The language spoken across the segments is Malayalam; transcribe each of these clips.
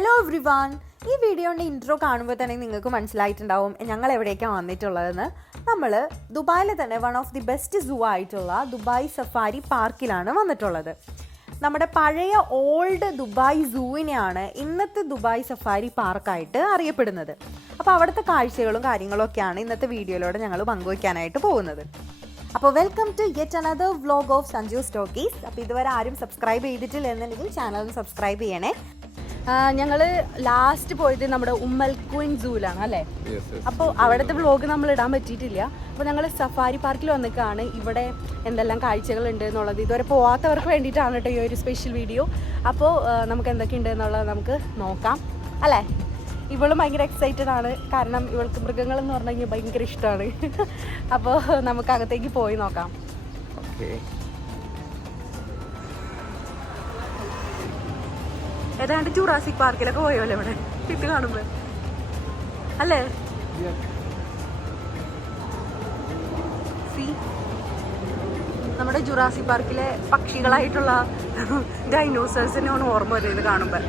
ഹലോ എവ്രിവൺ, ഈ വീഡിയോയുടെ ഇൻട്രോ കാണുമ്പോൾ തന്നെ നിങ്ങൾക്ക് മനസ്സിലായിട്ടുണ്ടാവും ഞങ്ങൾ എവിടേക്കാണ് വന്നിട്ടുള്ളതെന്ന്. നമ്മൾ ദുബായിലെ തന്നെ വൺ ഓഫ് ദി ബെസ്റ്റ് സൂ ആയിട്ടുള്ള ദുബായ് സഫാരി പാർക്കിലാണ് വന്നിട്ടുള്ളത്. നമ്മുടെ പഴയ ഓൾഡ് ദുബായ് സൂവിനെയാണ് ഇന്നത്തെ ദുബായ് സഫാരി പാർക്കായിട്ട് അറിയപ്പെടുന്നത്. അപ്പോൾ അവിടുത്തെ കാഴ്ചകളും കാര്യങ്ങളൊക്കെയാണ് ഇന്നത്തെ വീഡിയോയിലൂടെ ഞങ്ങൾ പങ്കുവയ്ക്കാനായിട്ട് പോകുന്നത്. അപ്പോൾ welcome to yet another vlog of Sanju stokies. അപ്പോൾ ഇതുവരെ ആരും സബ്സ്ക്രൈബ് ചെയ്തിട്ടില്ല എന്നുണ്ടെങ്കിൽ ചാനൽ സബ്സ്ക്രൈബ് ചെയ്യണേ. ഞങ്ങൾ ലാസ്റ്റ് പോയത് നമ്മുടെ ഉമ്മൽ ക്വീൻ സൂവിലാണ് അല്ലേ. അപ്പോൾ അവിടുത്തെ വ്ലോഗ് നമ്മൾ ഇടാൻ പറ്റിയിട്ടില്ല. അപ്പോൾ ഞങ്ങൾ സഫാരി പാർക്കിൽ വന്നിട്ടാണ് ഇവിടെ എന്തെല്ലാം കാഴ്ചകളുണ്ട് എന്നുള്ളത് ഇതുവരെ പോവാത്തവർക്ക് വേണ്ടിയിട്ടാണ് കേട്ടോ ഈ ഒരു സ്പെഷ്യൽ വീഡിയോ. അപ്പോൾ നമുക്ക് എന്തൊക്കെയുണ്ട് എന്നുള്ളത് നമുക്ക് നോക്കാം അല്ലേ. ഇവളും ഭയങ്കര എക്സൈറ്റഡ് ആണ്, കാരണം ഇവൾക്ക് മൃഗങ്ങളെന്ന് പറഞ്ഞു കഴിഞ്ഞാൽ ഭയങ്കര ഇഷ്ടമാണ്. അപ്പോൾ നമുക്ക് അകത്തേക്ക് പോയി നോക്കാം. ഏതാണ്ട് ജുറാസിക് പാർക്കിലൊക്കെ പോയോല്ലേ ഇവിടെ ഇത് കാണുമ്പോൾ അല്ലേ. നമ്മുടെ ജുറാസിക് പാർക്കിലെ പക്ഷികളായിട്ടുള്ള ഡൈനോസേഴ്സിനെയാണ് ഓർമ്മ വരുന്നത് കാണുമ്പോൾ.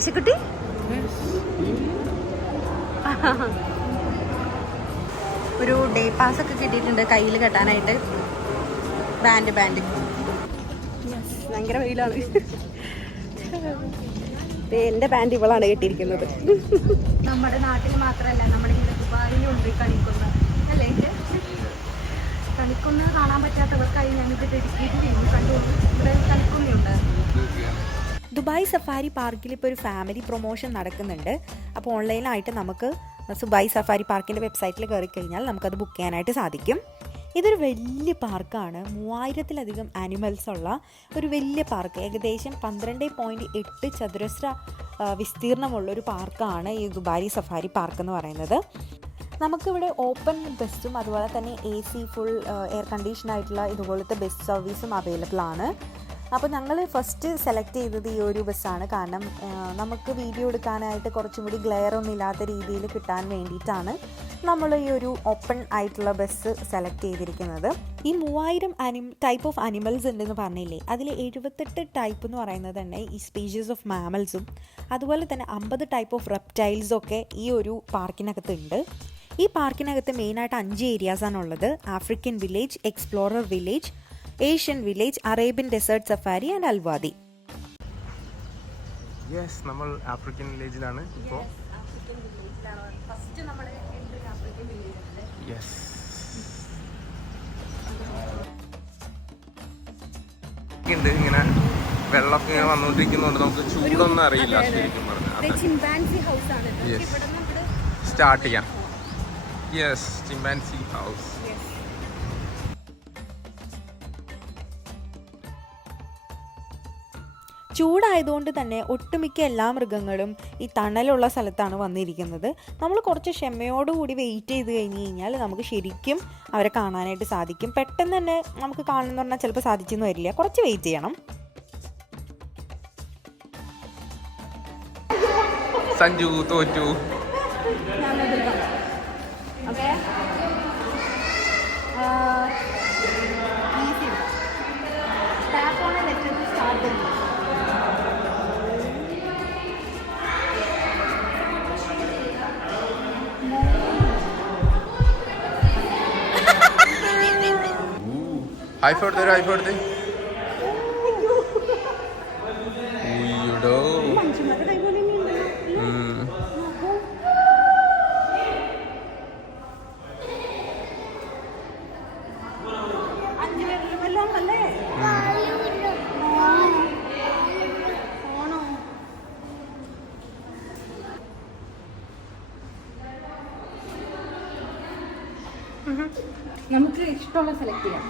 ഇശക്കുട്ടി ഒരു ഡേ പാസ് ഒക്കെ കിട്ടിയിട്ടുണ്ട് കയ്യിൽ കെട്ടാനായിട്ട്. ബാൻഡ് ഭയങ്കര വെയിലാണ്. എൻ്റെ ബാൻഡ് ഇവളാണ് കെട്ടിയിരിക്കുന്നത്. നമ്മുടെ നാട്ടിൽ മാത്രമല്ല നമ്മുടെ ദുബായിലുണ്ട് കണിക്കുന്ന അല്ലേ. കണിക്കുന്ന കാണാൻ പറ്റാത്തവർക്കായി ഞങ്ങൾക്ക് ഡെഡിക്കേറ്റ് ചെയ്യും. ഇവിടെ കണിക്കുന്നയുണ്ട്. ദുബായ് സഫാരി പാർക്കിൽ ഇപ്പോൾ ഒരു ഫാമിലി പ്രൊമോഷൻ നടക്കുന്നുണ്ട്. അപ്പോൾ ഓൺലൈനായിട്ട് നമുക്ക് ദുബായ് സഫാരി പാർക്കിൻ്റെ വെബ്സൈറ്റിൽ കയറി കഴിഞ്ഞാൽ നമുക്കത് ബുക്ക് ചെയ്യാനായിട്ട് സാധിക്കും. ഇതൊരു വലിയ പാർക്കാണ്. 3000-ലധികം ആനിമൽസ് ഉള്ള ഒരു വലിയ പാർക്ക്. ഏകദേശം 12.8 ചതുരശ്ര വിസ്തീർണമുള്ളൊരു പാർക്കാണ് ഈ ദുബായ് സഫാരി പാർക്ക് എന്ന് പറയുന്നത്. നമുക്കിവിടെ ഓപ്പൺ ബസ്സും അതുപോലെ തന്നെ AC ഫുൾ എയർ കണ്ടീഷൻ ആയിട്ടുള്ള ഇതുപോലത്തെ ബസ് സർവീസും അവൈലബിൾ ആണ്. അപ്പോൾ ഞങ്ങൾ ഫസ്റ്റ് സെലക്ട് ചെയ്തത് ഈ ഒരു ബസ്സാണ്. കാരണം നമുക്ക് വീഡിയോ എടുക്കാനായിട്ട് കുറച്ചും കൂടി ഗ്ലെയർ ഒന്നും ഇല്ലാത്ത രീതിയിൽ കിട്ടാൻ വേണ്ടിയിട്ടാണ് നമ്മൾ ഈ ഒരു ഓപ്പൺ ആയിട്ടുള്ള ബസ് സെലക്ട് ചെയ്തിരിക്കുന്നത്. ഈ 3000 ടൈപ്പ് ഓഫ് അനിമൽസ് ഉണ്ടെന്ന് പറഞ്ഞില്ലേ, അതിൽ 78 ടൈപ്പ് എന്ന് പറയുന്നത് തന്നെ ഈ സ്പീഷീസ് ഓഫ് മാമൽസും അതുപോലെ തന്നെ 50 ടൈപ്പ് ഓഫ് റെപ്റ്റൈൽസും ഒക്കെ ഈ ഒരു പാർക്കിനകത്തുണ്ട്. ഈ പാർക്കിനകത്ത് മെയിനായിട്ട് 5 ഏരിയാസാണുള്ളത്. African village, explorer village, Asian village, Arabian desert safari and Alwadi. Yes, നമ്മൾ ആഫ്രിക്കൻ വില്ലേജിലാണ് ഇപ്പോൾ. യെസ്, ഉണ്ട് ഇങ്ങനെ വെള്ളമൊക്കെ ഇങ്ങനെ വന്നുകൊണ്ടിരിക്കുന്നുണ്ട്. നമുക്ക് ചൂടൊന്നും അറിയില്ല ശരിക്കും പറഞ്ഞാൽ. സ്റ്റാർട്ട് ചെയ്യാം. Yes, chimpanzee house. ചൂടായതുകൊണ്ട് തന്നെ ഒട്ടുമിക്ക എല്ലാ മൃഗങ്ങളും ഈ തണലുള്ള സ്ഥലത്താണ് വന്നിരിക്കുന്നത്. നമ്മൾ കുറച്ച് ക്ഷമയോടുകൂടി വെയിറ്റ് ചെയ്ത് കഴിഞ്ഞ് കഴിഞ്ഞാൽ നമുക്ക് ശരിക്കും അവരെ കാണാനായിട്ട് സാധിക്കും. പെട്ടെന്ന് തന്നെ നമുക്ക് കാണുമെന്ന് പറഞ്ഞാൽ ചിലപ്പോൾ സാധിച്ചെന്ന് വരില്ല, കുറച്ച് വെയിറ്റ് ചെയ്യണം. സഞ്ജു തോറ്റു. ഹൈ ഫോർ തരൂ, ഹൈ ഫോർ തരൂ. ഉയ്യോടോ. നമുക്ക് ഇഷ്ടമുള്ള സെലക്ട് ചെയ്യാം.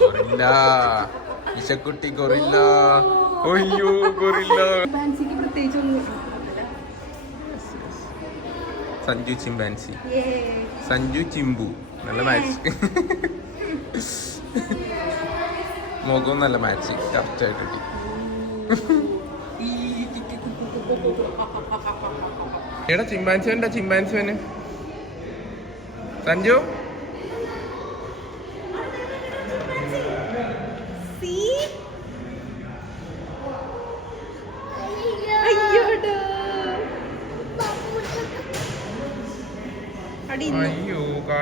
ഗൊറില്ല, ഇശക്കുട്ടി ഗൊറില്ല. ഒയ്യോ ഗൊറില്ല. സഞ്ജു ചിമ്പാൻസി, സഞ്ജു ചിമ്പു. നല്ല മാച്ച്. മുഖവും നല്ല മാച്ച് കറക്റ്റ് ആയിട്ട് കിട്ടി. എടാ ചിമ്പാൻസി വേണ്ട, ചിമ്പാൻസി വേന്. സഞ്ജു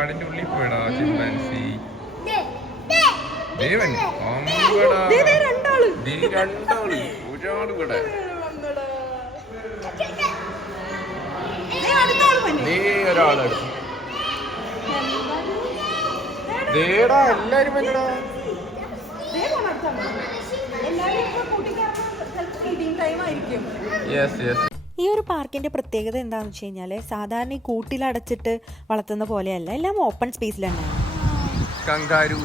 കാടിന്റെ ഉള്ളിൽ പോയടാ ചിമ്പാൻസി. ദേവൻ അമ്പടാ. രണ്ടാള് ഒരാള് ഇവിടെ. ഒരാള് ദേടാ എല്ലാരും വന്നടാ. ഈ ഒരു പാർക്കിന്റെ പ്രത്യേകത എന്താണെന്ന് വെച്ച് കഴിഞ്ഞാൽ സാധാരണ ഈ കൂട്ടിലടച്ചിട്ട് വളർത്തുന്ന പോലെയല്ല, എല്ലാം ഓപ്പൺ സ്പേസിലാണ്. കങ്കാരു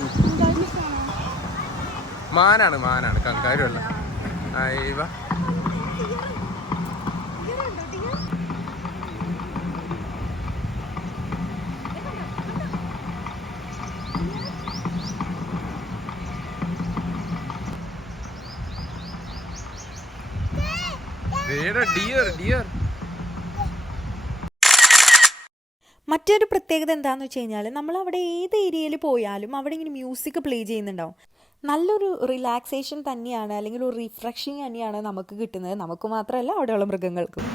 മാനാണ് കങ്കാരു അല്ല. അയ്യവ ഡിയർ. മറ്റൊരു പ്രത്യേകത എന്താണെന്ന് വെച്ച് കഴിഞ്ഞാൽ നമ്മൾ അവിടെ ഏത് ഏരിയയിൽ പോയാലും അവിടെ ഇങ്ങനെ മ്യൂസിക് പ്ലേ ചെയ്യുന്നുണ്ടാവും. നല്ലൊരു റിലാക്സേഷൻ തന്നെയാണ്, അല്ലെങ്കിൽ ഒരു റിഫ്രഷിങ് തന്നെയാണ് നമുക്ക് കിട്ടുന്നത്. നമുക്ക് മാത്രമല്ല അവിടെയുള്ള മൃഗങ്ങൾക്കും.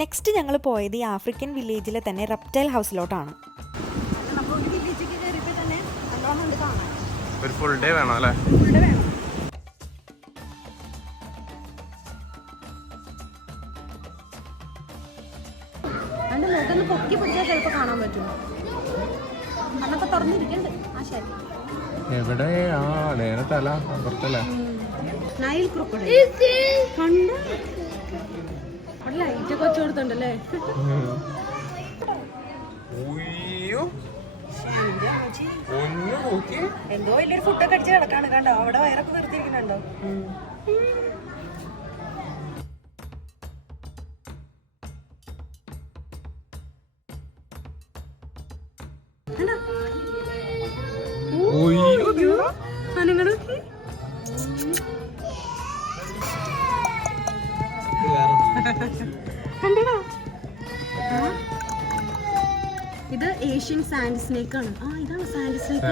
നെക്സ്റ്റ് ഞങ്ങൾ പോയത് ഈ ആഫ്രിക്കൻ വില്ലേജിലെ തന്നെ റെപ്റ്റൈൽ ഹൗസിലോട്ടാണ്. ഒരു ഫുൾ ഡേ വേണം അല്ലേ? പൊക്കി പിടിച്ചാൽ ചിലപ്പോൾ കാണാൻ പറ്റും. അന്നൊക്കെ തുറന്നിരിക്കണ്ട്. എവിടെ? ആ നേരത്തല്ല, അപ്പുറത്തല്ലേ? നൈൽ ക്രോക്കഡൈൽ കണ്ടോ? ലൈറ്റൊക്കെ വെച്ച് കൊടുത്തുണ്ടല്ലേ? എന്തോ വലിയൊരു ഫുഡൊക്കെ അടിച്ച് കിടക്കാണ്. കണ്ടോ അവിടെ വയറൊക്കെ നിർത്തിയിരിക്കുന്നുണ്ടോ? ഇത് ഏഷ്യൻ സാൻഡ് സ്നേക്ക് ആണ്. ഇതാണ് സാൻഡ് സ്നേക്ക്.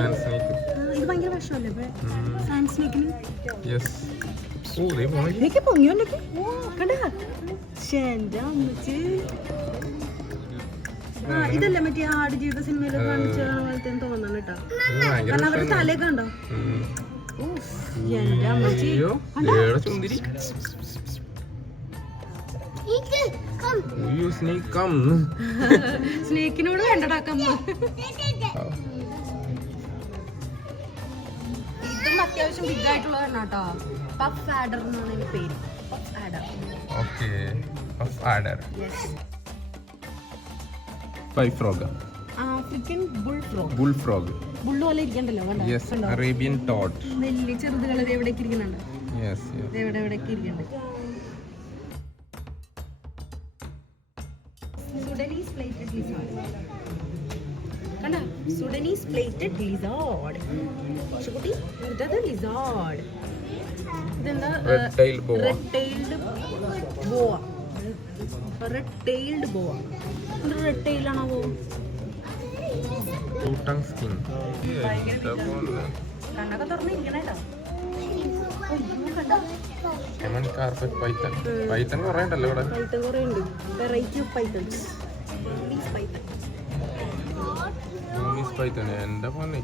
ഇത് ഭയങ്കര വിഷമല്ലേ സാൻഡ് സ്നേക്കിന്? ഇതല്ലേ മറ്റേ ആടുജീവിത സിനിമയിലൊക്കെ കാണിച്ച പോലത്തെ തോന്നണം കേട്ടോ. കാരണം അവരുടെ തലയൊക്കെ ഉണ്ടോ? എന്റെ അമ്മച്ചി സ്നേക്കിനോട് വേണ്ടടാ കമ്മ. ഇതും അത്യാവശ്യം ബിഗ് ആയിട്ടുള്ളതാണ് കേട്ടോ. പഫ് ആഡർ എന്നാണ് ഇതിന്റെ പേര്. African bull frog. ബുള്ള് പോലെ ഇരിക്കണ്ടല്ലോ. Arabian Todd. വലിയ ചെറുതുകൾ എവിടേക്ക് ഇരിക്കുന്നുണ്ട്? എവിടേക്ക് ഇരിക്കണ്ട്? Sudanese plated lizard. കണ്ടാ? Sudanese plated lizard. ശുകുട്ടി, ഇതത് lizard. ഇതെന്താ? red-tailed boa. red-tailed boa. ഇത് red tail ആണോ? Two-tongue skin. കണ്ണൊക്കെ തുറന്നിരിക്കണേട്ടോ. Carpet Python. പൈത്തൺ കുറേ ഉണ്ടല്ലോ ഇവിടെ. പൈത്തൺ കുറേ ഉണ്ട്. Variety of pythons. പൈത്തൺ എന്റെ പോലെ.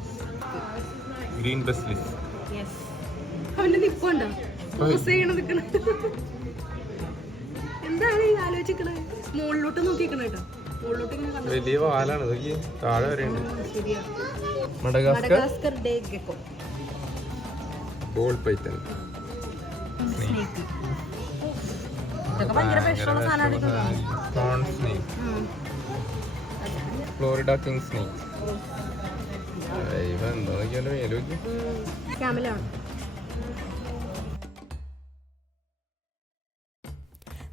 ഗ്രീൻ ബസ്ലിസ്. അവന്റെ നിപ്പുണ്ടോ? എന്താണ് ഈ ആലോചിക്കണേ? മുകളിലോട്ട് നോക്കിക്കണേട്ടോ. വലിയ വാലാണ്. താഴെ വരെ ഉണ്ട്. Madagascar day ഗെക്കോ. Ball Python. Snake ഇതൊക്കെ ഭയങ്കര വിഷമുള്ള സാധനമാണ്. കോൺ സ്നേക്ക്, ഫ്ലോറിഡ കിങ് സ്നേക്ക്. എന്താ നോക്കിയാലോ മേല് നോക്കി. ക്യാമലാണ്.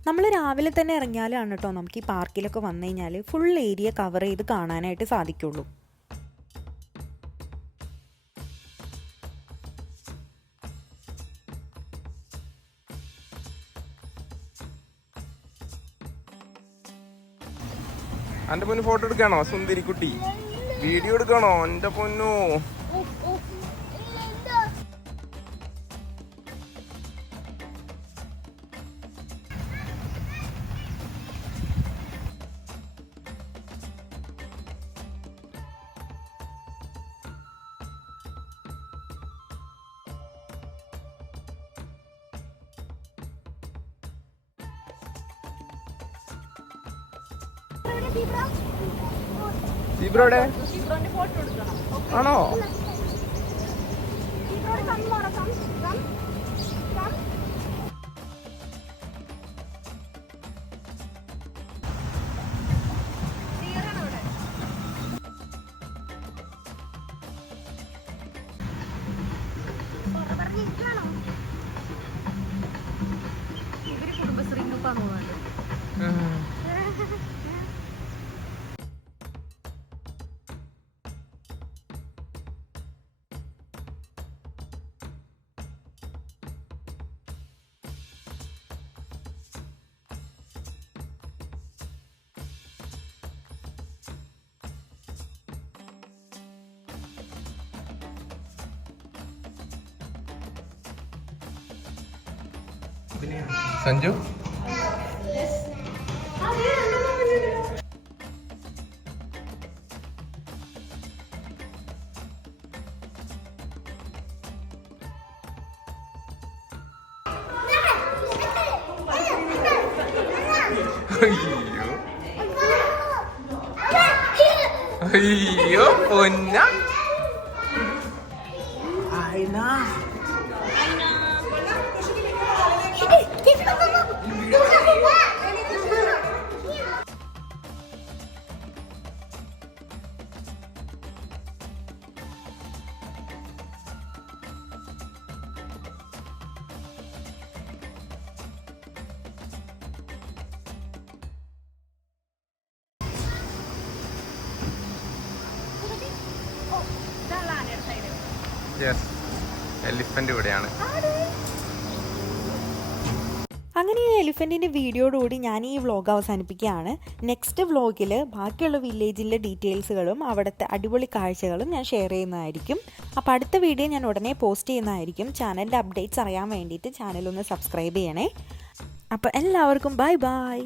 നമ്മൾ രാവിലെ തന്നെ ഇറങ്ങിയാലാണ് കേട്ടോ നമുക്ക് ഈ പാർക്കിലൊക്കെ വന്നു കഴിഞ്ഞാൽ ഫുൾ ഏരിയ കവർ ചെയ്ത് കാണാനായിട്ട് സാധിക്കുള്ളൂ. എന്റെ പൊന്നു ഫോട്ടോ എടുക്കാണോ സുന്ദരിക്കുട്ടി? വീഡിയോ എടുക്കണോ എന്റെ പൊന്നു? സീബ്രോടെ ആണോ? ഇവര് കുടുംബശ്രീക്കൊപ്പം പോകുന്നുണ്ട്. സഞ്ജു അയ്യോ പൊന്ന എലിഫന്റ് ഇവിടെയാണ്. അങ്ങനെ ഈ എലിഫൻറ്റിൻ്റെ വീഡിയോയോടുകൂടി ഞാൻ ഈ വ്ളോഗ് അവസാനിപ്പിക്കുകയാണ്. നെക്സ്റ്റ് വ്ളോഗിൽ ബാക്കിയുള്ള വില്ലേജിലെ ഡീറ്റെയിൽസുകളും അവിടുത്തെ അടിപൊളി കാഴ്ചകളും ഞാൻ ഷെയർ ചെയ്യുന്നതായിരിക്കും. അപ്പോൾ അടുത്ത വീഡിയോ ഞാൻ ഉടനെ പോസ്റ്റ് ചെയ്യുന്നതായിരിക്കും. ചാനലിൻ്റെ അപ്ഡേറ്റ്സ് അറിയാൻ വേണ്ടിയിട്ട് ചാനലൊന്ന് സബ്സ്ക്രൈബ് ചെയ്യണേ. അപ്പോൾ എല്ലാവർക്കും ബൈ ബൈ.